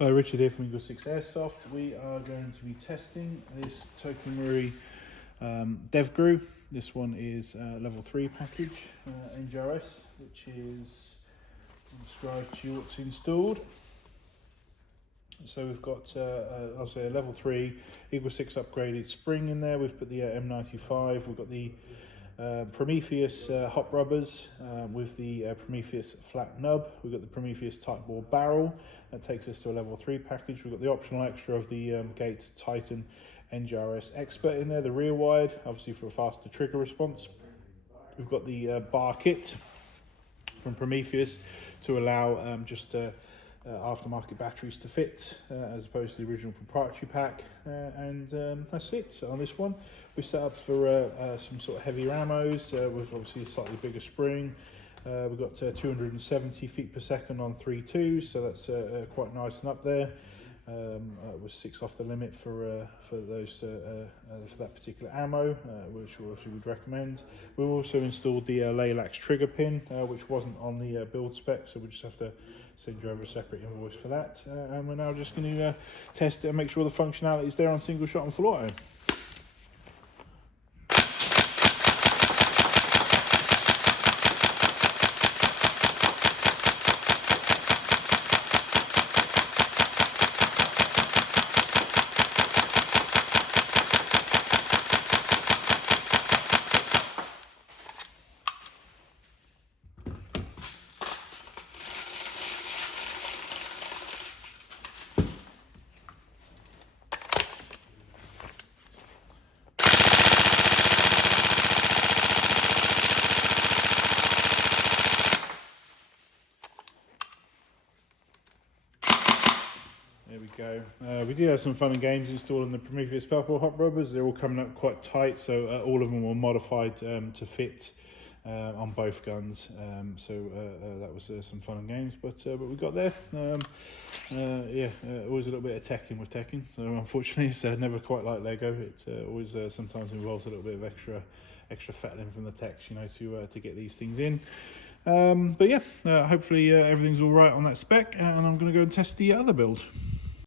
Hello, Richard here from EagleSix Airsoft. We are going to be testing this Tokimori devgru. This one is level 3 package, NGRS, which is described to you what's installed. So we've got also a level 3 EagleSix upgraded spring in there. We've put the M95. We've got the Prometheus hot rubbers with the Prometheus flat nub. We've got the Prometheus tight bore barrel. That takes us to a level 3 package. We've got the optional extra of the Gate Titan NGRS Expert in there, the rear wired, obviously for a faster trigger response. We've got the bar kit from Prometheus to allow aftermarket batteries to fit as opposed to the original proprietary pack, and that's it on this one. We set up for some sort of heavier ammos with obviously a slightly bigger spring. We've got 270 feet per second on 3.2, so that's quite nice and up there. Was 6 off the limit for those for that particular ammo, which obviously we'd recommend. We've also installed the Laylax trigger pin, which wasn't on the build spec, so we just have to send you over a separate invoice for that. And we're now just going to test it and make sure the functionality is there on single shot and full auto. There we go. We did have some fun and games installing the Prometheus purple hot rubbers. They're all coming up quite tight, so all of them were modified to fit on both guns. That was some fun and games, but we got there. Always a little bit of teching with teching. So unfortunately, it's never quite like Lego. It always sometimes involves a little bit of extra fettling from the techs, you know, to get these things in. Hopefully everything's all right on that spec, and I'm going to go and test the other build.